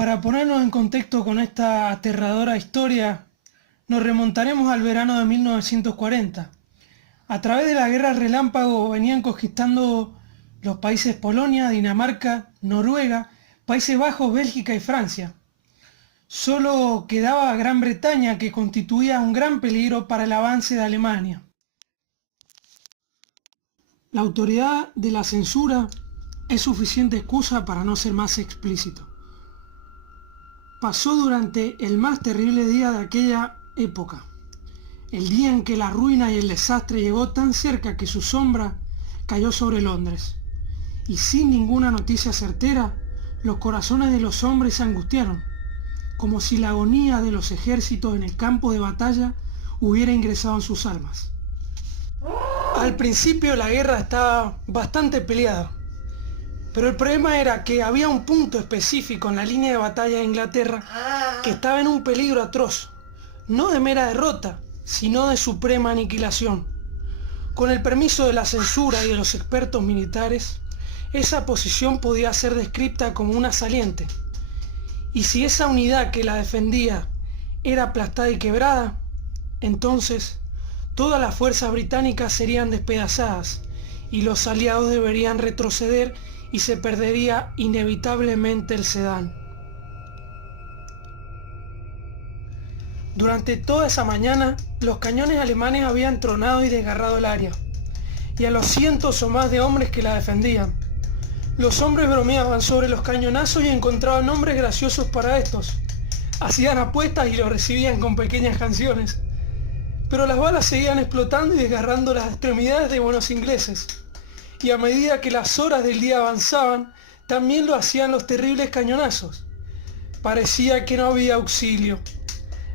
Para ponernos en contexto con esta aterradora historia, nos remontaremos al verano de 1940. A través de la guerra relámpago venían conquistando los países Polonia, Dinamarca, Noruega, Países Bajos, Bélgica y Francia. Solo quedaba Gran Bretaña, que constituía un gran peligro para el avance de Alemania. La autoridad de la censura es suficiente excusa para no ser más explícito. Pasó durante el más terrible día de aquella época, el día en que la ruina y el desastre llegó tan cerca que su sombra cayó sobre Londres. Y sin ninguna noticia certera, los corazones de los hombres se angustiaron, como si la agonía de los ejércitos en el campo de batalla hubiera ingresado en sus almas. Al principio la guerra estaba bastante peleada, pero el problema era que había un punto específico en la línea de batalla de Inglaterra que estaba en un peligro atroz, no de mera derrota, sino de suprema aniquilación. Con el permiso de la censura y de los expertos militares, esa posición podía ser descrita como una saliente. Y si esa unidad que la defendía era aplastada y quebrada, entonces todas las fuerzas británicas serían despedazadas y los aliados deberían retroceder y se perdería inevitablemente el Sedán. Durante toda esa mañana, los cañones alemanes habían tronado y desgarrado el área, y a los cientos o más de hombres que la defendían. Los hombres bromeaban sobre los cañonazos y encontraban nombres graciosos para estos. Hacían apuestas y los recibían con pequeñas canciones. Pero las balas seguían explotando y desgarrando las extremidades de buenos ingleses. Y a medida que las horas del día avanzaban, también lo hacían los terribles cañonazos. Parecía que no había auxilio.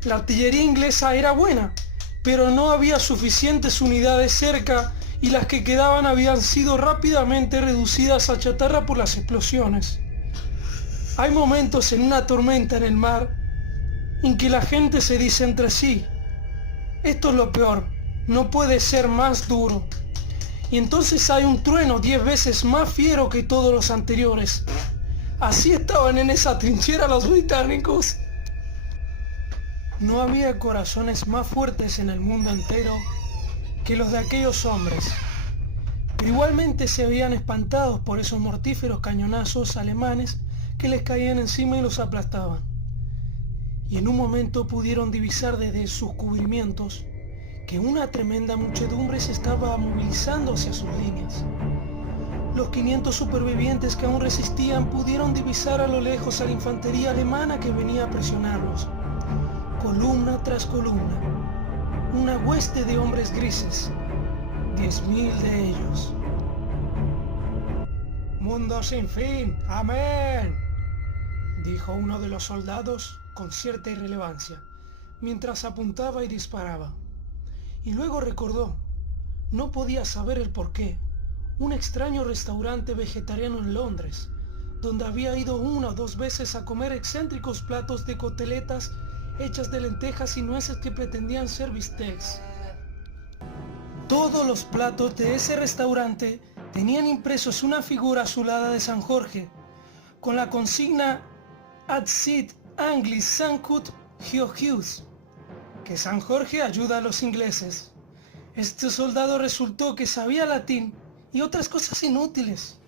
La artillería inglesa era buena, pero no había suficientes unidades cerca y las que quedaban habían sido rápidamente reducidas a chatarra por las explosiones. Hay momentos en una tormenta en el mar en que la gente se dice entre sí: esto es lo peor, no puede ser más duro. Y entonces hay un trueno 10 veces más fiero que todos los anteriores. Así estaban en esa trinchera los británicos. No había corazones más fuertes en el mundo entero que los de aquellos hombres, pero igualmente se veían espantados por esos mortíferos cañonazos alemanes que les caían encima y los aplastaban. Y en un momento pudieron divisar desde sus cubrimientos que una tremenda muchedumbre se estaba movilizando hacia sus líneas. Los 500 supervivientes que aún resistían pudieron divisar a lo lejos a la infantería alemana que venía a presionarlos, columna tras columna, una hueste de hombres grises, 10.000 de ellos. «Mundo sin fin, amén», dijo uno de los soldados con cierta irrelevancia, mientras apuntaba y disparaba. Y luego recordó, no podía saber el porqué, un extraño restaurante vegetariano en Londres, donde había ido 1 o 2 veces a comer excéntricos platos de coteletas hechas de lentejas y nueces que pretendían ser bistecs. Todos los platos de ese restaurante tenían impresos una figura azulada de San Jorge, con la consigna Ad sit Anglis sancut Georgius, que San Jorge ayuda a los ingleses. Este soldado resultó que sabía latín y otras cosas inútiles,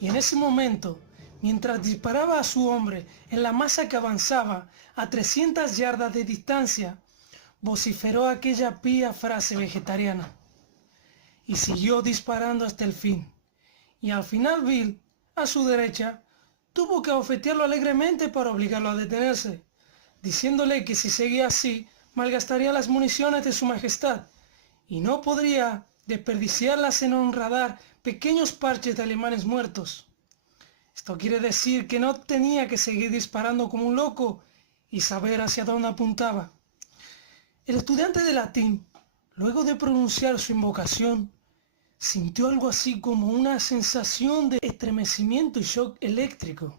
y en ese momento, mientras disparaba a su hombre en la masa que avanzaba a 300 yardas de distancia, vociferó aquella pía frase vegetariana, y siguió disparando hasta el fin. Y al final Bill, a su derecha, tuvo que abofetearlo alegremente para obligarlo a detenerse, diciéndole que si seguía así, malgastaría las municiones de su majestad, y no podría desperdiciarlas en honradar pequeños parches de alemanes muertos. Esto quiere decir que no tenía que seguir disparando como un loco y saber hacia dónde apuntaba. El estudiante de latín, luego de pronunciar su invocación, sintió algo así como una sensación de estremecimiento y shock eléctrico.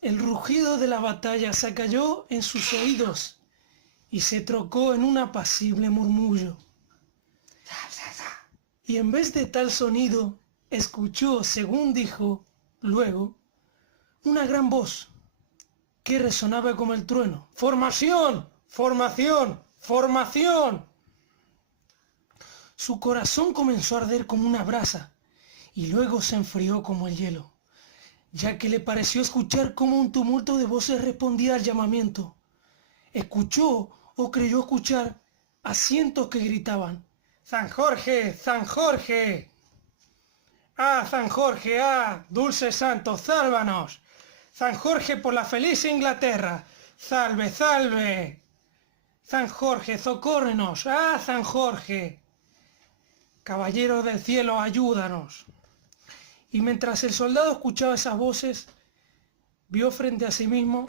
El rugido de la batalla se cayó en sus oídos y se trocó en un apacible murmullo. Y en vez de tal sonido, escuchó, según dijo luego, una gran voz que resonaba como el trueno. ¡Formación! ¡Formación! ¡Formación! Su corazón comenzó a arder como una brasa y luego se enfrió como el hielo, ya que le pareció escuchar cómo un tumulto de voces respondía al llamamiento. Escuchó o creyó escuchar a cientos que gritaban: ¡San Jorge! ¡San Jorge! ¡Ah, San Jorge! ¡Ah, dulce santo, sálvanos! ¡San Jorge por la feliz Inglaterra! ¡Salve, salve! ¡San Jorge, socórrenos! ¡Ah, San Jorge! Caballero del cielo, ayúdanos. Y mientras el soldado escuchaba esas voces, vio frente a sí mismo,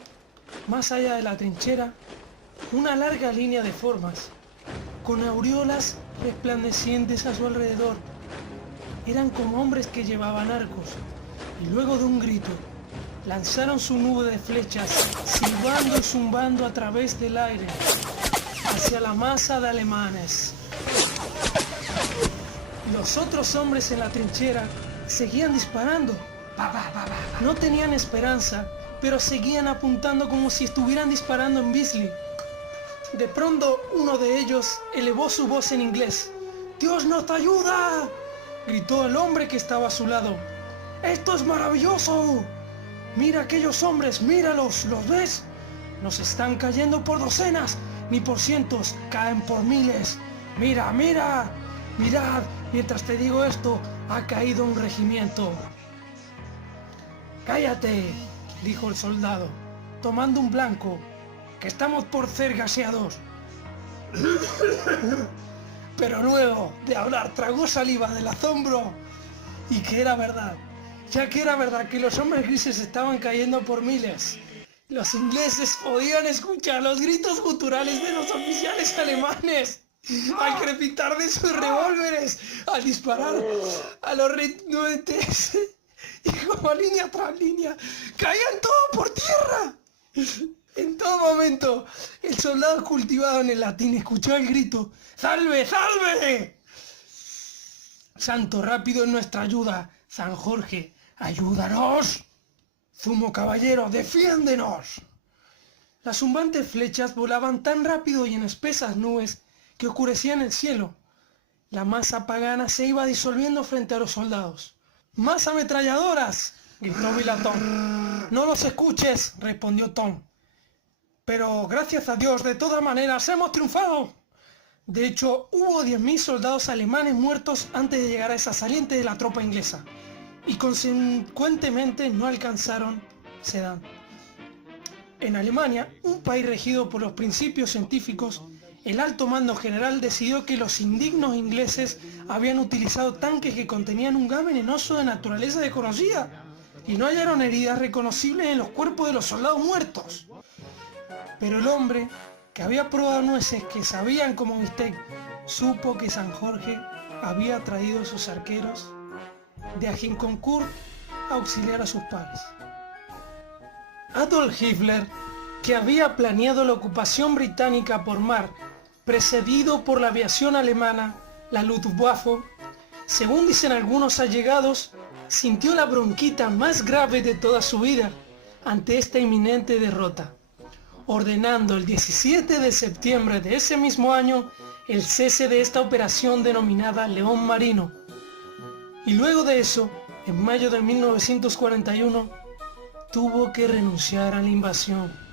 más allá de la trinchera, una larga línea de formas, con aureolas resplandecientes a su alrededor. Eran como hombres que llevaban arcos, y luego de un grito, lanzaron su nube de flechas, silbando y zumbando a través del aire, hacia la masa de alemanes. Los otros hombres en la trinchera seguían disparando. No tenían esperanza, pero seguían apuntando como si estuvieran disparando en Beasley. De pronto, uno de ellos elevó su voz en inglés. ¡Dios nos ayuda!, gritó el hombre que estaba a su lado. ¡Esto es maravilloso! ¡Mira aquellos hombres! ¡Míralos! ¿Los ves? Nos están cayendo por docenas, ni por cientos, caen por miles. ¡Mira, mira! ¡Mirad! Mientras te digo esto, ha caído un regimiento. ¡Cállate!, dijo el soldado, tomando un blanco, que estamos por ser gaseados. Pero luego de hablar tragó saliva del asombro y que era verdad, ya que era verdad que los hombres grises estaban cayendo por miles. Los ingleses podían escuchar los gritos guturales de los oficiales alemanes al crepitar de sus revólveres, al disparar a los renuentes, y como línea tras línea caían todos por tierra. En todo momento, el soldado cultivado en el latín escuchó el grito: ¡Salve, salve! Santo rápido en nuestra ayuda, San Jorge, ayúdanos. Sumo caballero, defiéndenos. Las zumbantes flechas volaban tan rápido y en espesas nubes que oscurecían el cielo. La masa pagana se iba disolviendo frente a los soldados. ¡Más ametralladoras!, gritó Bill. No los escuches, respondió Tom. Pero gracias a Dios, de todas maneras, hemos triunfado. De hecho, hubo 10.000 soldados alemanes muertos antes de llegar a esa saliente de la tropa inglesa, y consecuentemente no alcanzaron Sedan. En Alemania, un país regido por los principios científicos, el alto mando general decidió que los indignos ingleses habían utilizado tanques que contenían un gas venenoso de naturaleza desconocida y no hallaron heridas reconocibles en los cuerpos de los soldados muertos. Pero el hombre, que había probado nueces que sabían como bistec, supo que San Jorge había traído a sus arqueros de Agincourt a auxiliar a sus pares. Adolf Hitler, que había planeado la ocupación británica por mar, precedido por la aviación alemana, la Luftwaffe, según dicen algunos allegados, sintió la bronquita más grave de toda su vida ante esta inminente derrota, ordenando el 17 de septiembre de ese mismo año el cese de esta operación denominada León Marino. Y luego de eso, en mayo de 1941, tuvo que renunciar a la invasión.